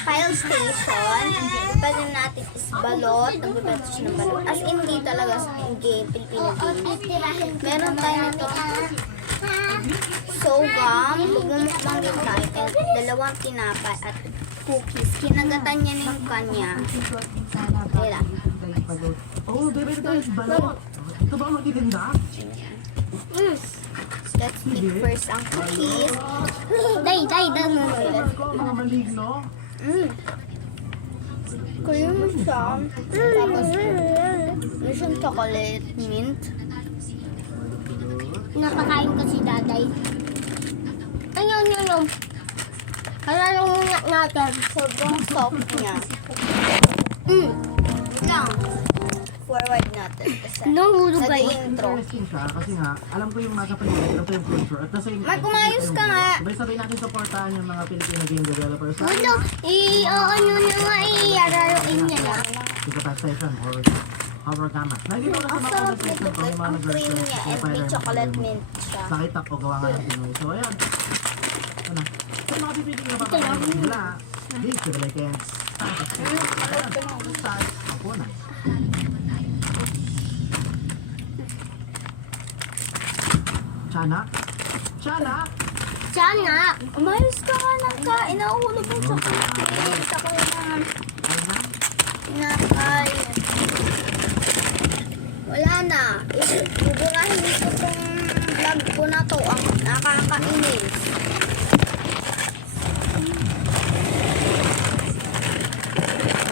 file station. Pwede natin is balot. Nagbibenta siya ng balot. As in, hindi talaga sa game, Filipino game. Meron tayo nito sogam. Bumukbang din tayo. And dalawang tinapay at cookies. Kinagatan niya na yung kanya. Kaya lang. Oh, bebe, ito yung balot. Ito ba magtitinda? Let's eat first ang cookies. Day. Mga maligno. Kaya mo siya. Tapos, may siyang chocolate mint. Napakain ko si daday. Ayun. Halalong muna natin. Sobrang soft niya. Lang. Forward natin. Kasi Nahulog kayo. nag-intro. Interesting siya kasi nga, alam ko yung nasa paligid, alam ko yung culture. At nasa yung... Mark, umayos ka nga. Sabay natin supportahan yung mga Filipino game developers. Ano? Ano na nga iyararuin niya na. Super Station or Hover Gamma. Nakikita ko na sa Ang mga sarap comment nito section ko guys. yung mga Ang cream niya and may chocolate mint siya. Nakita ko gawa nga ng Pinoy. So, ayan. Ano? So, mga pipili na papakain nila. Please, to the like and start. Ako na. Tiyanak? Sana. Umayos ka nga ng kain. Nahuhulog yung chocolate mint. Ako yung mga tinapay. Wala na. Buburahin ko tong vlog ko na to. Ang nakakainis.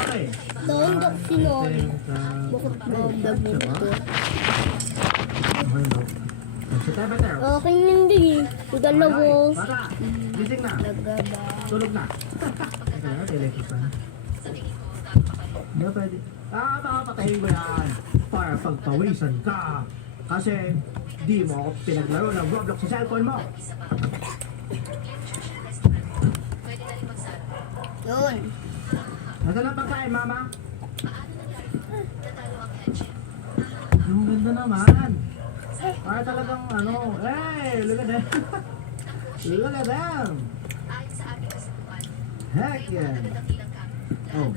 Okay. Doon daw sinon. Bakit vlog mo to? Okay hindi. Dalawa. Bata, gising na. Nagaba. Tulog na. Hindi ba pwede? Papatayin ko yan para pagpawisan ka. Kasi di mo ako pinaglaro ng Roblox sa cellphone mo. Yun. Nasaan ang pagkain, mama? Ang ganda naman. Para talagang ano, hey, look at them. Look at them. Heck yeah. Oh.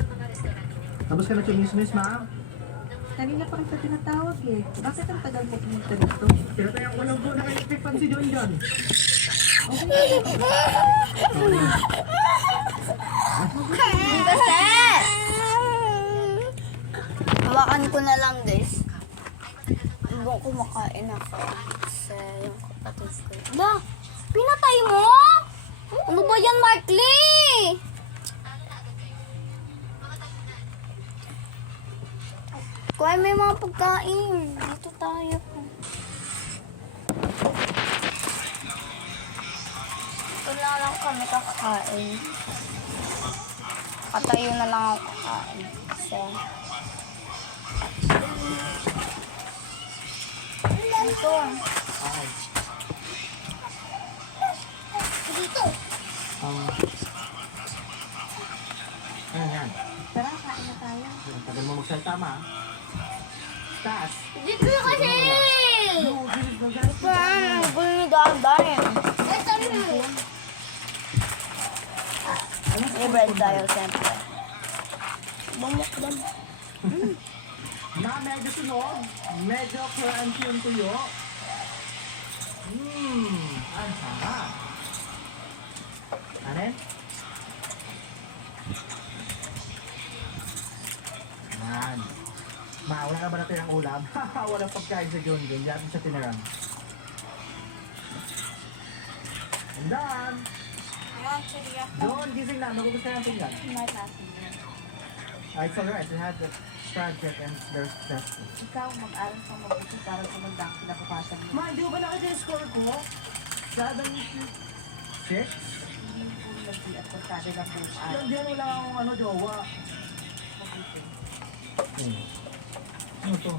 Tapos ka na chumismis, ma? Kanina pa kita tinatawag eh. Bakit ang tagal mo pumunta dito? Tinatayan ko lang po na kayo pan si John John. Kasi! Hawakan ko na lang guys. Ibang kumakain ako. Kasi yung kapatid ko. Ba? Pinatay mo? Ano ba yan, Markley? Kuya, may mga pagkain. Dito tayo. Ito na lang kami kakain. Katayo na lang ako kakain. Kasi... Ito. Dito. Ayan, yan. Tara, kain na tayo. Tagal mo magsalita, ma. Taas. Dito kasi. Ang gulo ni Dandan. Ito mo. May bread tayo, siyempre. Bumukbang. Na, medyo sunog. Medyo crunchy yung tuyo. Ang sarap. Ano? Yan. Ma, wala na ba natin ang ulam? Walang pagkain sa John John. Yan sa tinarang. And done. John, gising na. Magugusto na ang pinggan. It's alright. It had the project and there's test. Ikaw, mag-aral ka mabuti para gumanda ang kinabukasan mo. Ma, di ba nakita yung score ko? 7-6? Hindi po lagi at pagkada ng buong araw. Nandiyan wala akong ano, jowa. Mabuti. Ano to?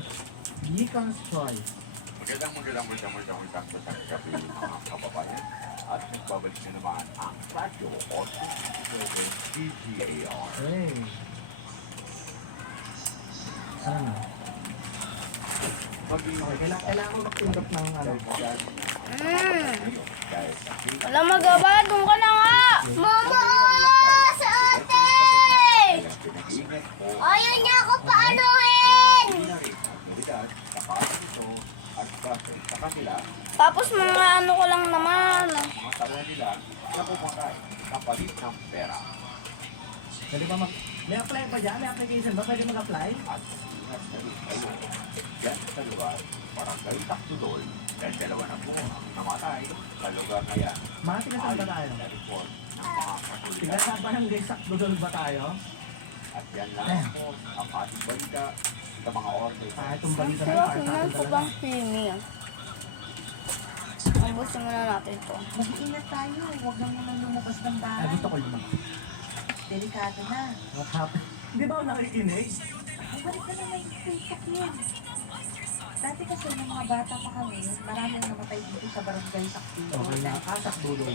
Gikas Choice. Magandang po sa gabi mga kababayan. At nagbabalik na naman ang radyo o DGAR. Hey. Ano na? Kailangan ko magtindok ng ano. Wala magawa. Doon ka na nga. Mama! Sa ate! pera. Pwede ba may apply pa dyan? May application ba? Pwede mag-apply? At ingat na rin kayo. Yan sa lugar, barangay Takdudol, dahil dalawa na po ang namatay sa lugar na yan. Matigas na ba tayo? Sa report ng mga Tingnan katulitan. sa barangay Sakdudol ba tayo? At yan lang po ang ating balita sa mga order. Itong balita na Pero yun, kumain sa ko atin bang talaga. creamy ah. Ubusin muna natin to. Mag-iingat tayo. Huwag na muna lumabas ng Ay, bahay. gusto ko lumang. Delikado na. What happened? Di ba ako nakikinig? Ang balik na naman yung Facebook yun. Dati kasi nung mga bata pa kami, marami ang namatay dito sa barangay Sakti. Okay na. Sakdudol.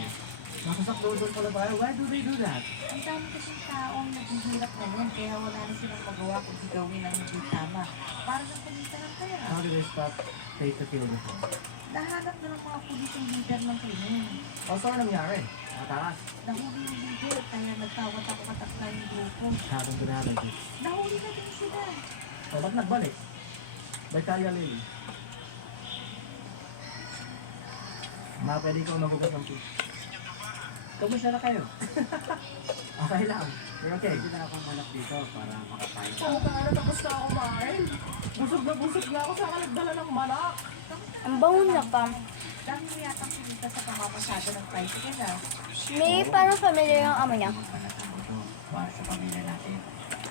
Nasa Sakdudol pala tayo. Why do they do that? Ang dami kasing taong naghihirap ngayon, kaya wala na silang magawa kung gawin ang hindi tama. Para nang kumita ng pera. How do they stop take the kill before? Nahanap na ng mga pulis yung leader ng krimen. Also, ano nangyari? Mataas. Nahuli yung leader, kaya nagtawatak-watak na yung grupo. Hapon to happen. Nahuli na din sila. O, ba't nagbalik? Ba't kaya Lily? Pwede ikaw nagugat ng pizza. Kamusta na kayo? Okay lang. You're okay. Hindi na akong manok dito para makakain. Oo, kaya tapos na ako kumain. Busog na ako sa kalagdala ng manok. Ang bango na pa. Dami mo yatang sinita sa pamamasada ng tricycle ah. May parang familiar yung amo niya. Magpanatang ito para sa pamilya natin.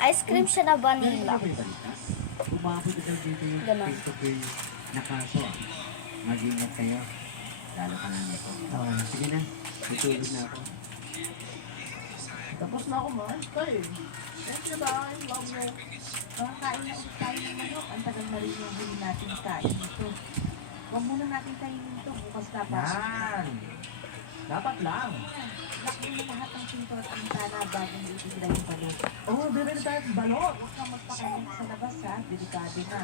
Ice cream siya na vanilla. Ano ba yung balita? Umabot na daw dito yung Ganun. face-to-face na kaso. Mag-ingat kayo. Lalo ka na nito. Okay. Sige na, tutulog na ako. Tapos na ako kumain. Tay. Thank you, bye. Love you. Makakain na ulit tayo ng manok. Ang tagal na rin yung huli natin kain ito. Huwag muna natin kainin ito. Bukas na pa. Yan. Dapat lang. Lakbo na lahat ng pinto at antana bago mo itigila yung balot. Oo, bibili tayo ng balot. Huwag kang magpakain sa labas ha. Delikado na.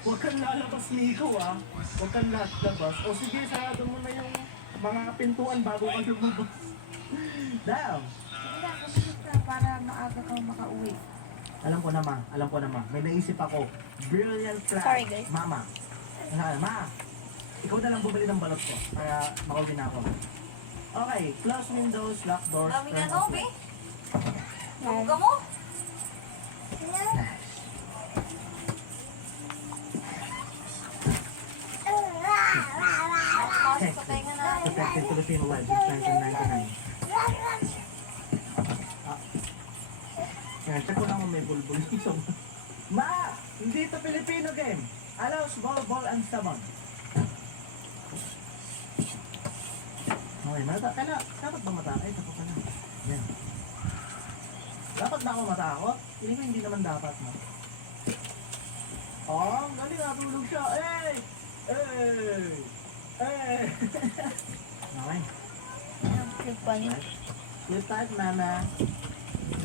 Huwag kang lalabas, Nico, ah. Huwag kang lalabas. O sige, sarado mo na yung mga pintuan bago ka lumabas. Damn. Sige na, kumilos ka para maaga kang makauwi. Alam ko na, ma. May naisip ako. Brilliant plan. Sorry, guys. Mama. Ma, ikaw na lang bumili ng balot ko para makauwi na ako. Okay, close windows, lock doors. Dami na turn no, off be? lights. Huwag mo? Pasok sa tenga natin. Protected Filipino Wild since 1999. Yan, check ko lang kung may bulbul dito. Ma! Hindi ito Filipino game. Allows ball, and summon. Okay, dapat ba matakot? Ay, tapos ka na. Yan. Dapat na ako matakot? Feeling ko hindi naman dapat, no? Oh, galing natulog siya. Hey! Hey! Hey! Okay. Sleep pa niya. Sleep tight, mama.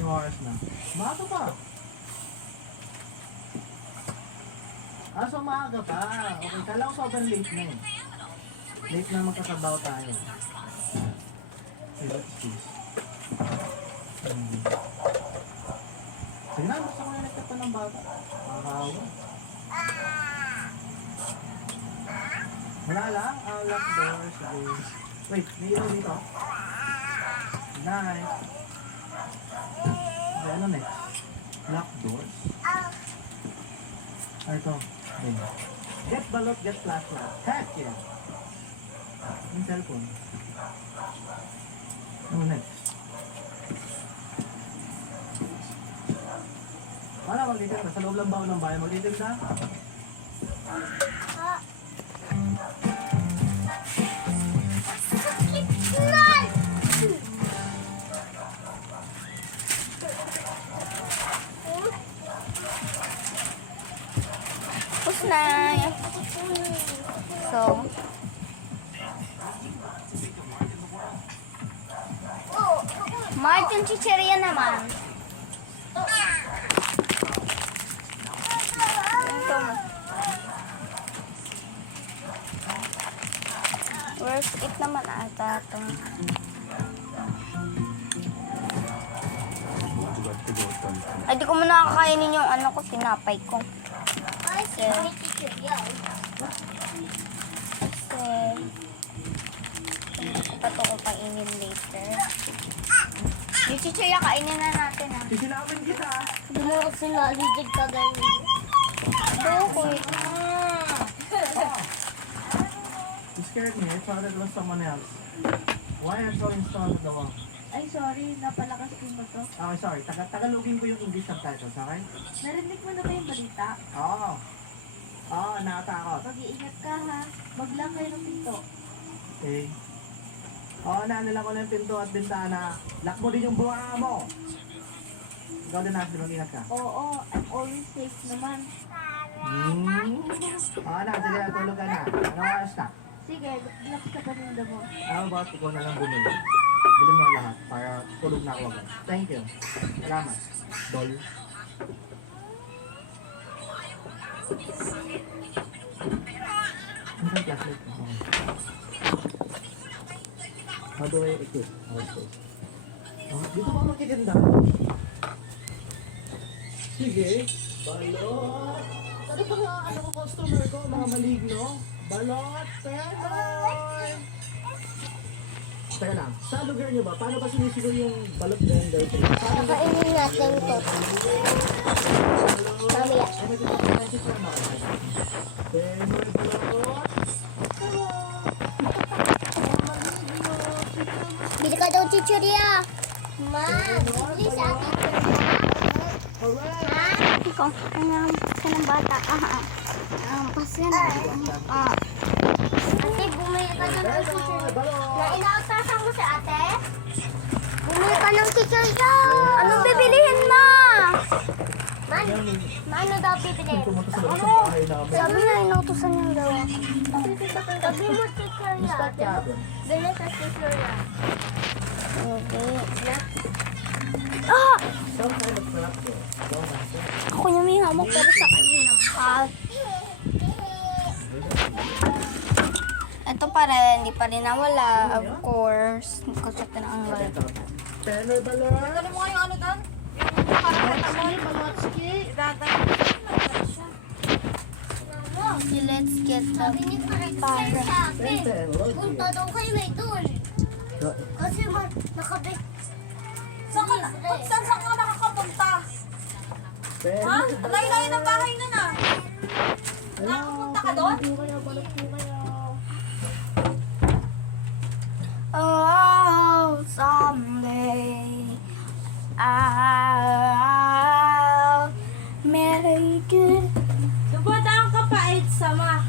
Yung oras na. Maaga pa. So maaga pa. Okay, kala ko sobrang late na eh. Late na magkakabaw tayo. Okay, what's this? Sige na, basta ko na nagkata ng bata. Makakawa. Wala lang, lock doors. Wait, may ilaw dito. Nice. Okay, ano next? Lock doors. Ito. Okay. Get balot, get flashlight. Heck yeah! Yung cellphone. Ano next? Wala, magdidig na. Sa loob lang ba ng bayan? Magdidig na? Tapos na. So, Martin Chicheria naman. Ito. Worst it naman ata ito. Ay, di ko muna kakainin yung ano ko, tinapay ko. Kasi, hindi ko pa ito ko kainin later. Yung chichirya, kainin na natin ah. Sisilapin kita. Hindi mo kasi naligid ka ganyan. Bakit? You scared me. I thought it was someone else. Why I'm so installed at the wall? Ay, sorry. Napalakas ko mo to. Okay, sorry. Tagalogin ko yung English subtitles, okay? Narinig mo na ba yung balita? Oo. Oo, nakatakot. Mag-iingat ka ha. Maglang kayo ng pinto. Okay. Oo, naanala ko na yung pinto at bintana. Lock mo din yung buha mo. Ikaw din, Ashley, mag-ingat ka. Oo, I'm always safe naman. Oo na, sige, tulog ka na. Anong oras na? Sige, relax ka pa muna mo. How about ikaw na lang bumili? Bili mo lahat para tulog na ako agad. Thank you. Salamat. Dol. Ano yung flashlight mo? How do I equip? Okay. Oh, dito ba magkitinda? Sige. Balot! Ano ba nga ano ko customer ko? Mga maligno? Balot! Penoy! Teka lang, sa lugar niyo ba? Paano ba sinisigaw yung balot vendor? Paano ba? Kainin natin to. Mamaya. Ano ba yung message mo na? Penoy balot! Bili ka daw chichirya. Ma, please ate. Alright! Ikaw, kanang bata. Pasya na. Ate, bumili ka daw ng chichirya. Na inautasan mo si ate? Bumili ka ng chichirya. Anong bibilihin mo? Ano daw bibilihin? Pumunta sa labas ng bahay namin. Sabi na, inutusan yung daw. Sabi mo chichirya. Start cabin. Bili ka chichirya. Ah! Some kind of crap though. Don't answer. Ako yung may hamok pero sa kanya naman. Ito pa rin, hindi pa rin nawala. Of course. Kasi ito na ang light. Penoy balot! Ano mo yung ano doon? Okay, let's get the para. Punta daw kayo may doon. Kasi nakabit. Saan ka nakakapunta? Ha? Ang layo-layo ng bahay nun ah. Nakapunta ka doon? Oh, someday I'll make it. Dumadaan ka pa, Edsa, ma.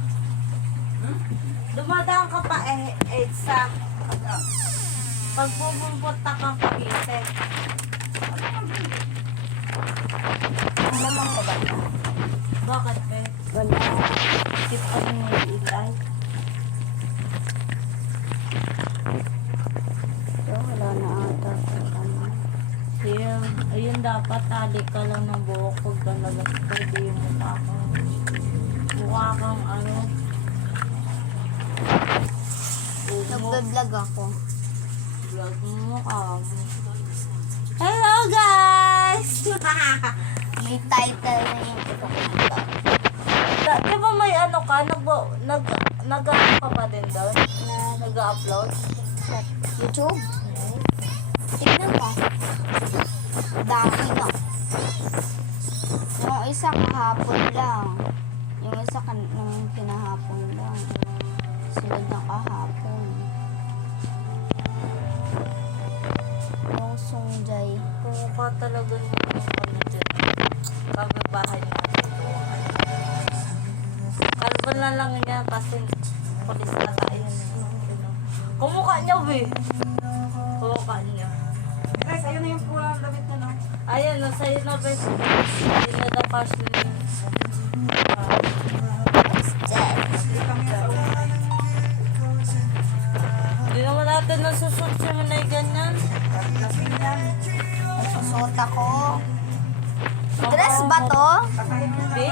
Dumadaan ka pa, Edsa. Pag pupunta kang Cavite. Alam mo ba? Bakit, be? Wala. Tip ang ilay. Pero wala na ata. Ayun dapat, tali ka lang ng buhok pag talaga pwede yung mukha kang ano. Nagbe-vlog ako. Vlog mo mukha mo. Hello, guys! May title na yung ipapakita. Di ba may ano ka? Nag-ano ka pa din doon? Nag-upload? Sa YouTube? Tignan mo. Dami na. Yung isa kahapon lang. Yung isa nung kinahapon lang. Sunod na kahapon. Yung Sungjay. Kumukha talaga yung ano dyan. Kabibahay natin ito. Kalban na lang niya kasi polis na tayo. Kumukha niya, be. Kumukha niya. Guys, ayun na yung pulang damit na, no? Ayan, nasa'yo na, be. Ayun na the passion niya. Hindi naman natin nasusot siya na ganyan. Nagsusot ako. Dress ba to? Be?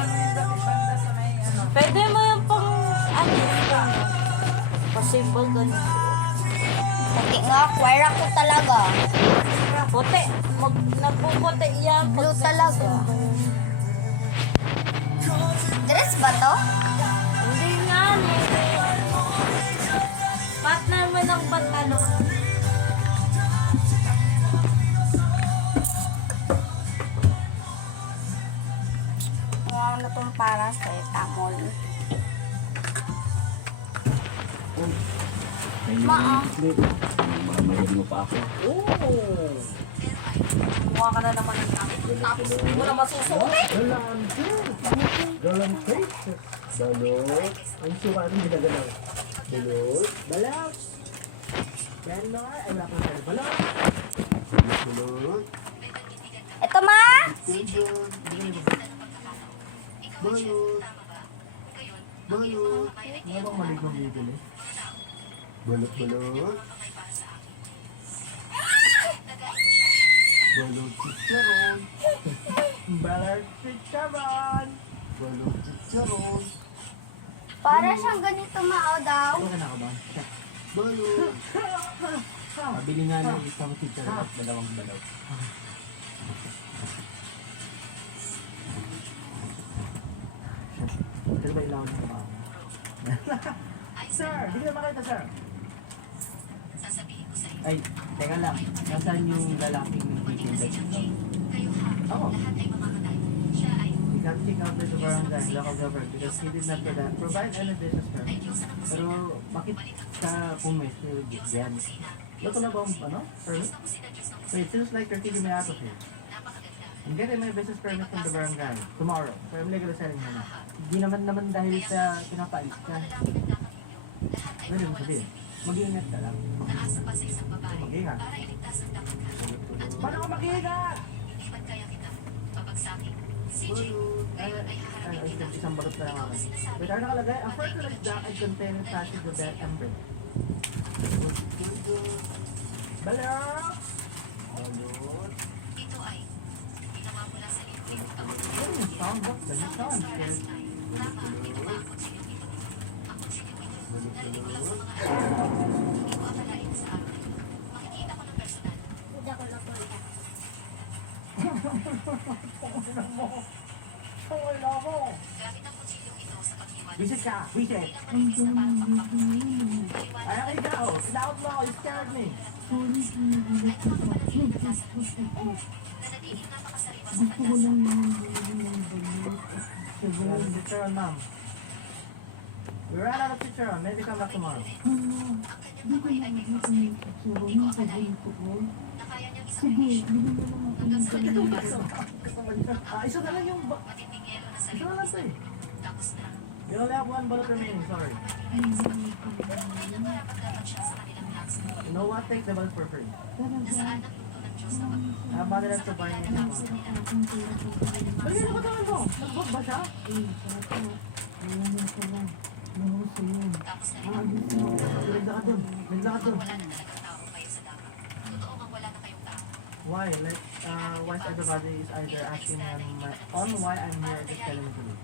Pwede mo yung pang ano yun. Possible ganyan. Puti nga, queer ako talaga. Puti. Nagpuputi yan. Blue talaga. Dress ba to? Hindi nga, partner mo ng pantalon. paracetamol. Mamahid mo pa ako. Mukha ka na naman ng tapos hindi mo na masusulit. Galang cake. Balot. Ang suka natin ginagalang. Balot. Balot. Ganon. Ay, wala kang tayo. Balot. Balot. Ito, ma! Balot. Balot. Ano bang maligong bibili? Balot, balot. Balot chicharon. Balot chicharon. Balot chicharon. Para siyang ganito, ma, o daw. Okay na ka ba? Balot. Mabili nga ng isang teacher at dalawang balaw. Ito ba ilaw ng mga? Sir, hindi na makita, sir. Ay, teka lang. Nasaan yung lalaking teacher? Oo. We can't kick out the barangay, local government, because he did not provide any business permit. Pero bakit ka pumesto yan? Ito na ba ang ano? Permit? So it seems like you're keeping me out of here. I'm getting my business permit from the barangay tomorrow. So I'm legally selling her na. Hindi naman dahil sa pinapaalis ka. Ano yung sabihin? Mag-iingat ka lang. Mag-iingat. Paano ka mag-iingat? Isang balot na lang ako. But ano nakalagay? A fertilized duck and containing passage of that embryo. Balot! Balot! Sound up, ganun sound. Hindi ako napunta. Visit ka! Visit! Ay, okay ka oh! Sinakot mo ako! You scared me! Picture on, ma'am. We ran out of picture on. Maybe come back tomorrow. Isa na lang yung... Isa na lang to eh. We only have one bullet remaining, sorry. You know what? Take the bullet for free. Bali lang sa bar niya. Ay, ano ka naman mo? Nag-book ba siya? Nagla ka dun. Nagla ka dun. Why? Like, why everybody is either asking on why I'm here, just telling me to leave.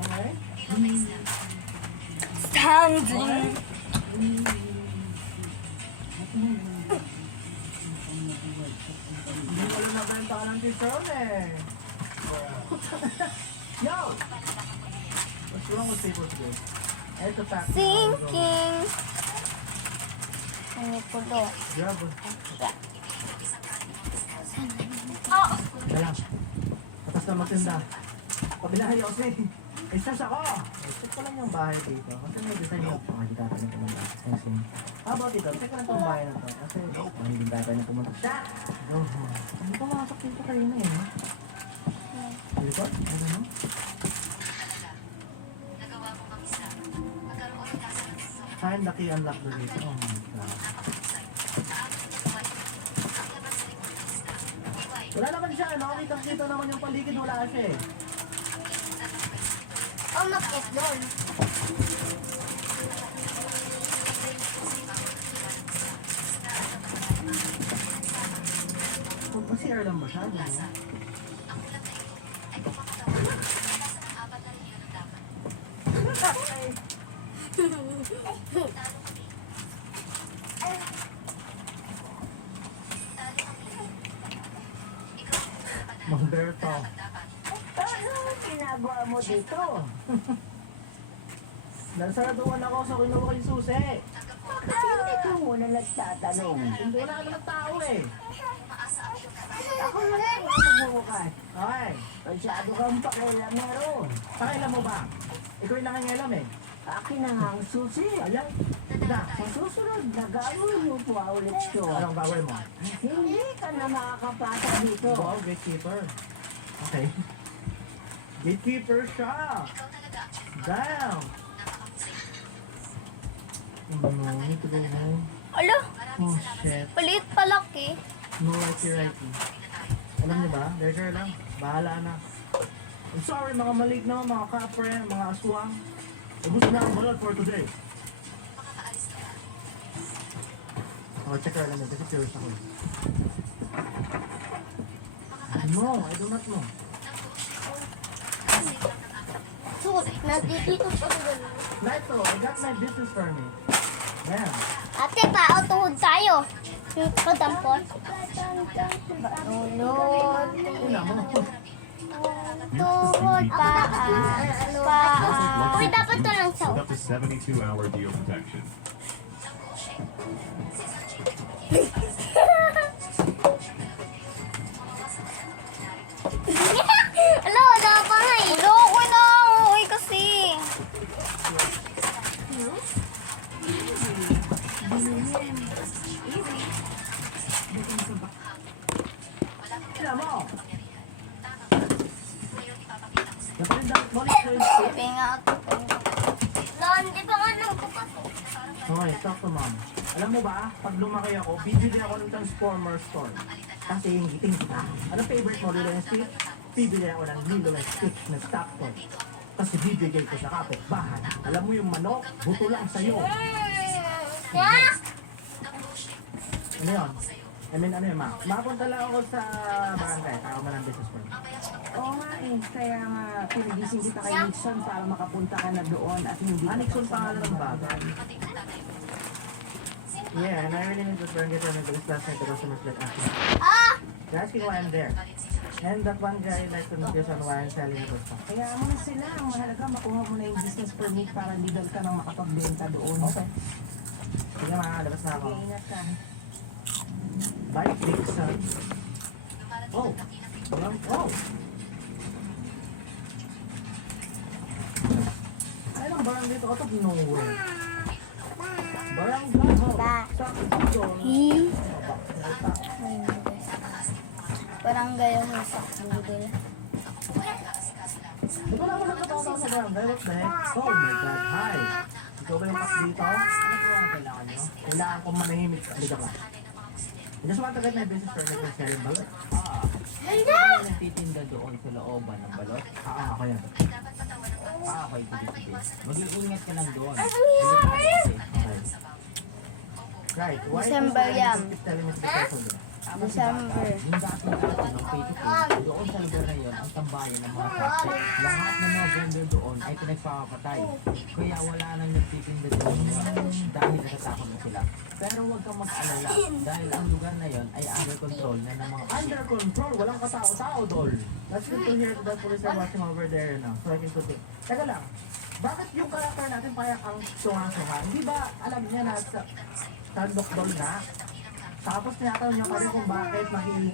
Okay? Standing. Hindi ko lang nabenta ka ng chicharon eh. Yo! What's wrong with people's goods? Ito pa. Thinking. Ano po do? Grab. Kaya, patas na magtinda. Pabilahay ako eh. Ay, stress ako! Check ko lang yung bahay dito. Kasi may design yung pakakita pa rin pumunta. Kasi, how about ito? Check ko lang itong bahay na to. Kasi, hindi tayo na pumunta. Shot! Go. Hindi pumasok dito kayo na eh. Dito? Ano no? Find the key, unlock the gate. Oh my God. Wala naman siya, no? Kitang-kita naman yung paligid, wala siya eh. Oh, makit doon. CR lang ba siya? Ganun. Mamberto. Ano ginagawa mo dito? Nasaraduan ako sa kinuha ko yung susi. Hindi ka muna nagtatanong. Hindi wala ka naman tao eh. Ako lang ang magbubukas. Okay. Masyado kang pakialam meron. Pakialam mo ba? Ikaw yung nangangialam eh. Akin na nga ang susi. Ayan. Na, Sa susunod, nag-aamoy mo po ulit ito. anong bawal mo? Hindi ka na makakapasok dito. Wow, gatekeeper. Okay. Gatekeeper siya. Damn. Need to go home. Alo, Oh, shit. palit palaki. No righty. Alam niyo ba? Leisure lang. Bahala na. I'm sorry mga maligno, mga kapre, mga aswang. Ubus na ang balot for today. Oh, check lang yun kasi curious ako. No, I do not know. So, nandito pa rin. Naito, I got my business permit. Yan. Ate, pautuhod tayo. Padampot. Tulod. Ina mo. Tuhod pa. Uy, dapat to lang sa With up to 72-hour deal protection. Ano, wala pa nga eh. Ulo ko na. Uy, kasi. Ina mo. Napalindang balik ko yun. Sabi nga ako. Hindi pa nga nang bukas. Okay, talk to mom. Alam mo ba, pag lumaki ako, bibili ako ng Transformer store. Kasi yung giting kita. Anong favorite mo, Lilo and Stitch? Bibili ako ng Lilo and Stitch na stock toy. Kasi bibigay ko sa kapitbahay. Alam mo yung manok, buto lang sa'yo. Yeah. Ano yun? I mean, ano yun, ma? Mapunta lang ako sa barangay. Ako man ang business firm. Oo nga eh. Kaya nga, pinagising kita kay Nixon para makapunta ka na doon at hindi Nixon pangalan ng bagay. Yeah, and I really need to turn it on because last night the customers let us know. They're asking why I'm there. And that one guy like to notice on why I'm selling the stuff. Kaya mo na sila. Ang mahalaga, makuha mo na yung business permit para legal ka nang makapagbenta doon. Okay. Sige mga, labas na ako. Sige, ingat ka. Bye, Dixon. Oh! Oh! Ay, lang barang dito out of nowhere. Barang dito. Sakto doon. Parang gaya ko sa budol. Ito lang ako nagkatawa sa barangay. What the heck? Oh my God, hi! Ikaw ba yung pas dito? Ano po ang kailangan nyo? Kailangan kong manahimik. Halika ka. I just want to get my business permit for selling balot. Nagtitinda doon sa looban ng balot. Ako yan. Okay, sige. Mag-iingat ka lang doon. Okay. Right. Why December yan. keep telling me to be careful there? December. Yung dating dati ng pay-to-pay, doon sa lugar na yon ang tambayan ng mga taxi. Lahat ng mga vendor doon ay pinagpapatay. Kaya wala nang nagtitinda doon dahil natatakot na sila. Pero huwag kang mag-alala dahil ang lugar na yon ay under control na ng mga Under control. Walang katao-tao, Dol. That's good to hear that the police are watching over there now. So I can put it. Teka lang. Bakit yung karakter natin parang ang sunga-sunga? Hindi ba alam niya na sa Sandok Dol na? Tapos tinatanong niya pa rin kung bakit maging...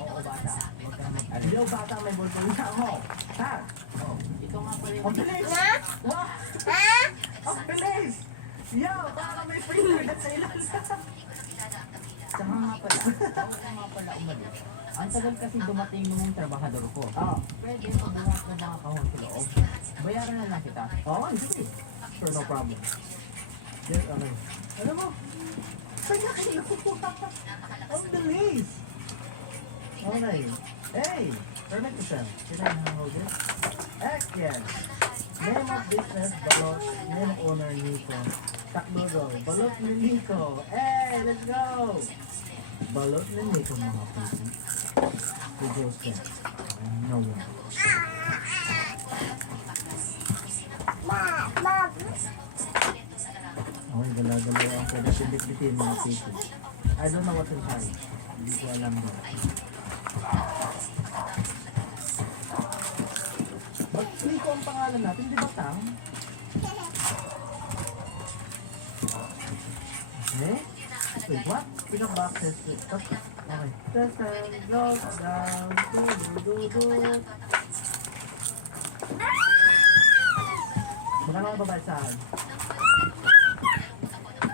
oo bata. Huwag kang mag-alala. Hindi yung bata may bulbul na ako. Ha? Oh, ito nga pala Ang yung bilis! Wow! Ang bilis! Yo! Baka may finger sa ilalim. Saka nga pala umalis. Ang tagal kasi dumating nung trabahador ko. Oh. Pwede pabuhat ng mga kahon sa loob. Bayaran na lang kita. Oo, sige. Sure, no problem. Yes, okay. Alam mo, kanya kayo. Ang bilis. Okay. Hey, permit to sell. Can I hold it? Heck yes. Name of business, Balot. Name of owner, Nico. Taklogo, Balot ni Nico. Hey, let's go. Balot ni Nico, mga puso. We go step. No one. Okay, dala-dala ang pwede sibit-bitin mga puso. I don't know what's inside. Hindi ko alam ba. Ba't Nico ang pangalan natin? Di ba Tang? Eh? Wait, what? Pick up boxes. Wait, what? Okay. Look down. Do. Magkano ka babayad sa akin?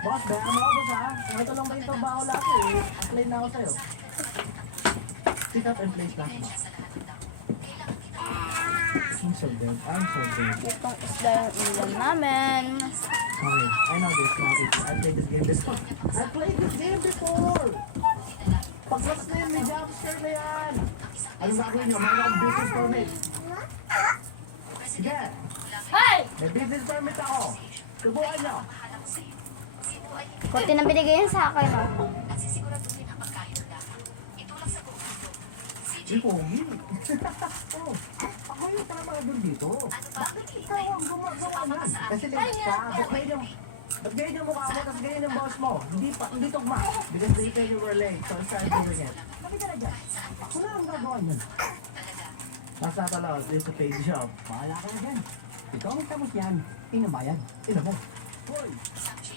Boss, bayan mo ako boss ha. Kung ito lang ba yung trabaho lahat eh. Apply na ako sa'yo. Pick up and place last box. I'm so dead. Itong isda yung ulam namin. Okay, I know this, mga people. I played this game before. Pag last na yun, may jump scare na yan. Anong gagawin nyo? Mayroon akong business permit. Sige. Hey! May business permit ako. Subukan nyo. Kunti na binigay yun sa akin, oh. Di pogi. Oh, ako yung tama doon dito. Bakit ikaw ang gumagawa nun? Kasi late ka. Ba't ganyan yung mukha mo, tapos ganyan yung boss mo? Hindi tugma. Because they said you were late, so I started doing it. Bakit ka na dyan? Ako na ang gagawa nun. Tapos natalaw, this is a paid job. Bahala ka na dyan. Ikaw ang tapos yan. Inabayad. Ina mo. Hoy!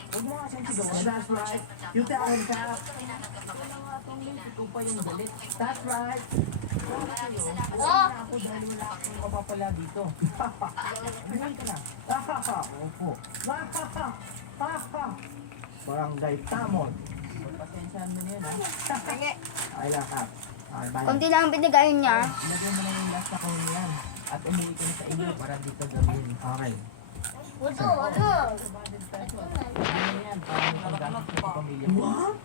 Huwag mo nga siyang sigawan. That's right. You tell him, Cap. Ikaw pa yung galit. That's right. Oh! Ako dahil wala akong kapapala dito. Bilang ka na. Opo. Barangay Tamon. Pasensyahan mo niyan, ha? Ay lang, Cap. Okay, bye. Kunti lang ang binigay niya. Ilagay mo na yung last na kahon yan. At umuwi ka na sa inyo para dito gawin. Okay. Ano? Ano yan? Para may panggamit sa pamilya mo. What?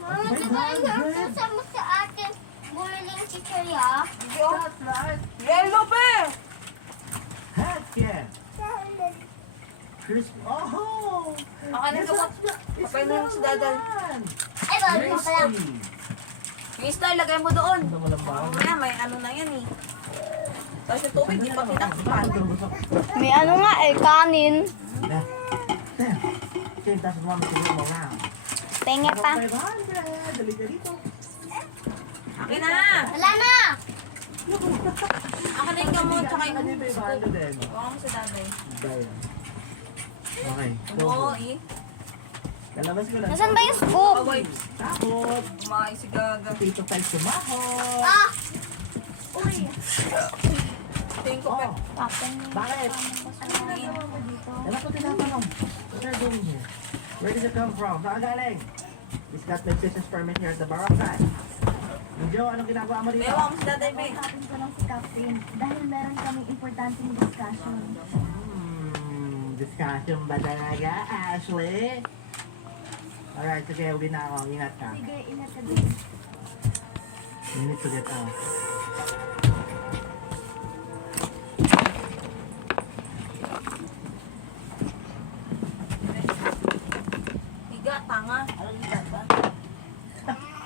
Mama, di ba inuutusan mo sa atin bumiling chichirya? That's right. Yellow pe! Heck yeah. Crispy. Oh! Akin na gamot. Kapay mo yung si Dadal. Ay, bago mo pala. Crispy. Yung style, lagay mo doon. Ano mo lang ba? Mamaya, may ano na yan eh. Tapos yung tubig, di pa tinakpan. May ano nga eh, kanin. Sige, tapos mo siguro mo nga. Penge pa. 500. Dali ka dito. Akin na! Wala na! Akin na yung gamot, tsaka yung Ano yung 500 din? Huwag mo si Daday. Dahil. Okay. Oo eh. Lalabas ko lang. Nasaan ba yung scoop? Away. Takot. Kumain si Gaga. Tito tayo sumahod. Ah! Uy! Tingin ko Oh, Tapon. bakit? Ano ko tinatanong? What are you doing here? Where did it come from? Saan galing? He's got my business permit here at the barangay. Medyo, anong ginagawa mo dito? Ewan mo si Daday, be. Kapin ko lang si Captain dahil meron kaming importanteng discussion. Discussion ba talaga, Ashley? Alright, sige, uwi na ako. Ingat ka. Sige, ingat ka din. You need to get out. Higa, tanga. Alam niyo ba?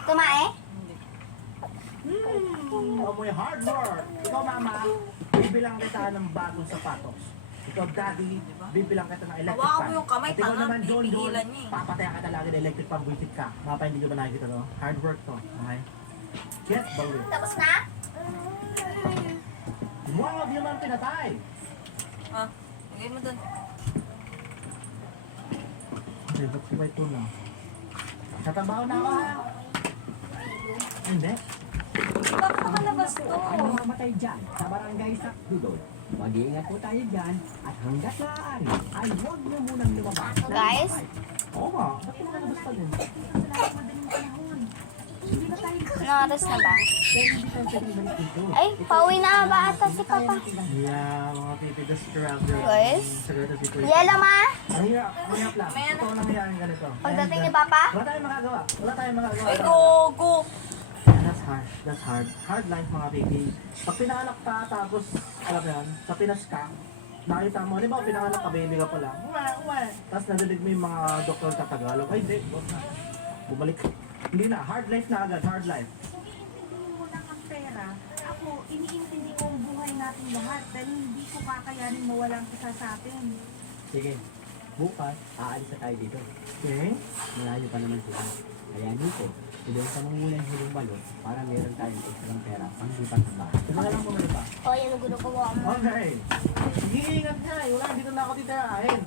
Kumae? Amoy hard work. Ikaw, mama, bibilang kita ng bagong sapatos. Ikaw, daddy, bibilang kita ng electric Hawakan fan. mo yung kamay, At ikaw tanga, naman, Don, pipigilan niya eh. papataya ka talaga ng electric fan, buisit ka. Mapa, hindi ko ba nakikita, no? Hard work to, okay? Get bawin. Tapos na? Wow, di naman pinatay. Ah, lagay mo doon. Okay, ba't si White na? Tatrabaho na ako, ha? Hindi. Bakit nakalabas to? Ano mamatay dyan sa barangay Sakdudod? Mag-iingat po tayo dyan at hanggat maaari ay huwag na munang lumabas. Guys? Oo nga, ba't yung nalabas pa din? Anong oras na ba? Pero hindi tayo pwedeng balik dito. Ay, pauwi na ba ata si Papa? Yeah, mga pipi, the scrubber. Guys? Sagada si Kuya. Yelo ma? Ang hirap lang. Ito ang nangyayaring ganito. Pagdating ni And, Papa? wala tayong magagawa. Wala tayong magagawa. Ay, go! That's hard. That's hard. Hard life, mga baby. Pag pinanganak ka, tapos, alam mo yan, sa Pinas ka, nakita mo, di ba, pinanganak ka, baby ka pala. Uwe. Tapos nadidig mo yung mga doktor sa Tagalog. Ay, hindi. Huwag na. Bumalik. Hindi na. Hard life na agad. Hard life. Kung wala kang pera, ako, iniintindi ko ang buhay natin lahat dahil hindi ko kakayanin mawalang isa sa atin. Sige, bukas, aalis na tayo dito. Okay? Malayo pa naman sila. Kaya dito, tulungan ka mong muna yung hulong balot para meron tayong extra pera pang lipat ng bahay. Ito na lang bumalik pa. O, yan ang ginagawa mo. Okay. Sige, ingat nga. Wala, dito na ako titirahin.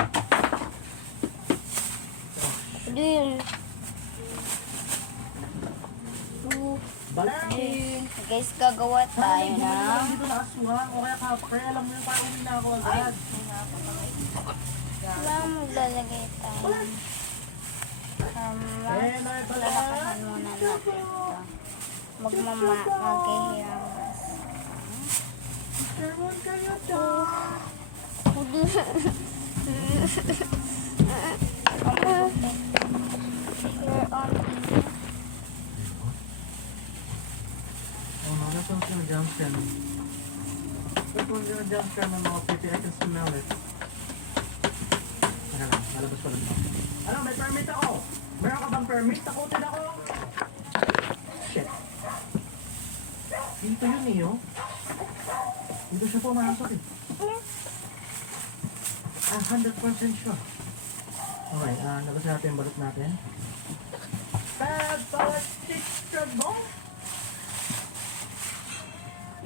din. Balaki! Guys, gagawa tayo Hindi na. naman dito nakasuhan. O kaya alam mo yung parang uwi na ako agad. Wala mo lalagay tayo. Lalakasan muna natin ito. Maghihirangas. Ewan kayo to. Here on Oh no, that one's gonna jump scare me. That one's gonna jump scare me mga pipi. I can smell it. Teka lang, lalabas ko lang ito. Ano, may permit ako! Meron ka bang permit? Takutin ako! Shit. Dito yun eh, oh. Dito siya pumasok eh. 100% sure. Okay, labas natin yung balot natin. Bad balot chicken bone!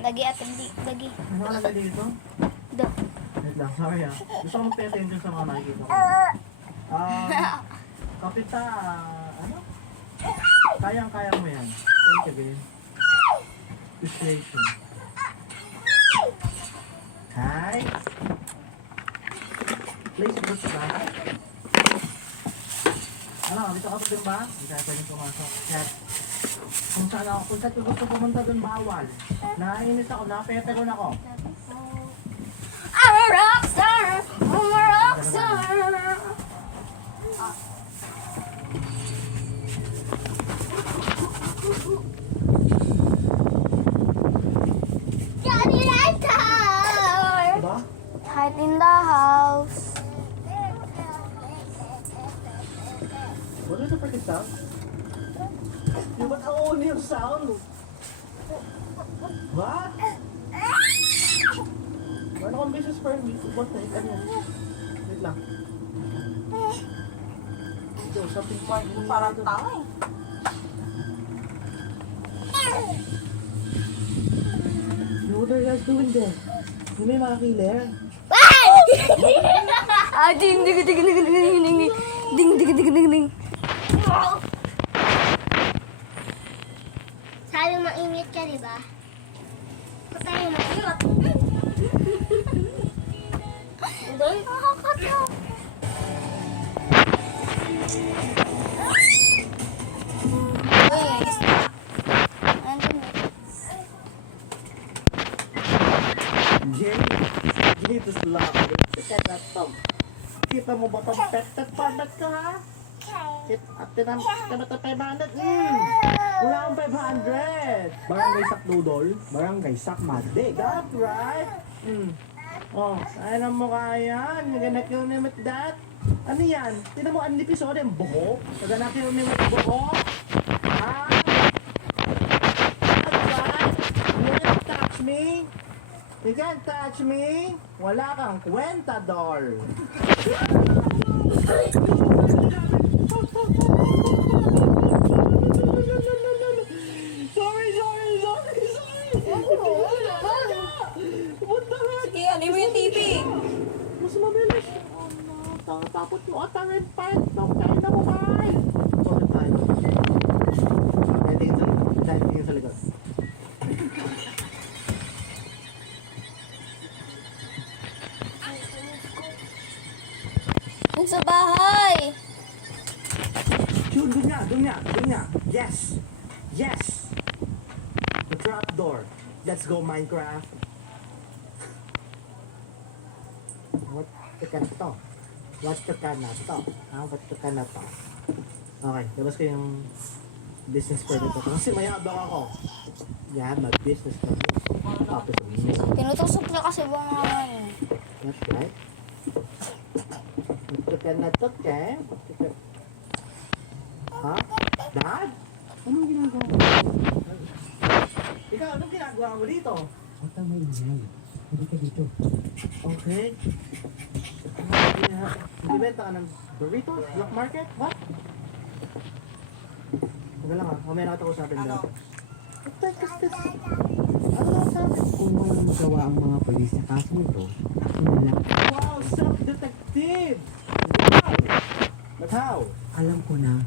lagi at hindi. Lagi. Ano ka lagay dito? Do. Wait lang, sorry ah. Gusto ko mag-pay attention sa mga makikita ko. Kapita, ano? Kayang-kaya mo yan. Thank you, babe. Appreciation. Hi! Place boots ba? Ano, dito ka pa din ba? Hindi kaya pwede pumasok. Yes. Kung saan ko gusto pumunta dun, bawal. Naiinis ako, napeteron ako. I'm a rockstar! I'm a rockstar! Johnny Lighter! Diba? Hide in the house. What is the freaking sound? Yung ba't ako yung sound? What? Ano kong business permit? What the heck? Ano yan? Wait lang. Ito, something fine. Parang tanga eh. What are you guys doing there? Yung may mga killer? Ah, ding ding ding ding ding ding ding ding ding ding ding ding. Sabi mainit ka, di ba? Patay mo. Doon? Nakakatawa. Wait. Andun. Jenny, Jesus love. Look at that thumb. Kita mo ba itong pet padat ka ha? At tinanong ka ba ito 500? Wala akong 500. Barangay Sakdudol. Barangay Sakmade. Got right? Oh, saan ang mukha yan? You're gonna kill me with that? Ano yan? Tinan mo, ang nipis o yung buhok? You're gonna kill me with buhok? Ha? Alright? You can't touch me? You can't touch me? Wala kang kwentador. Sorry. What the heck? Sige, alin mo yung TV. Mas mabilis. Oh no, tapos yung ring part. Tayo na mo, bye. Sorry tayo. Tingin sa likod. Dun sa bahay. Dude, dun niya. Yes. The trap door. Let's go, Minecraft. What the ka na to? Okay, labas ko yung business permit ko. Kasi mayabang ako. Yan, mag-business permit. Tapos Tinutusok niya kasi ba naman. that's right. Ha? Dad? Anong ginagawa mo? Ikaw, anong ginagawa mo dito? Huwag kang maingay. Hindi ka dito. Okay. Nagbibenta ka ng Doritos? Black market? What? Teka lang mamaya na kita usapin Ano? dad. What the heck is this? Ano na sabi? Kung walang magawa ang mga polis sa kaso nito, wala. Wow, self-detective! Wow! But how? alam ko na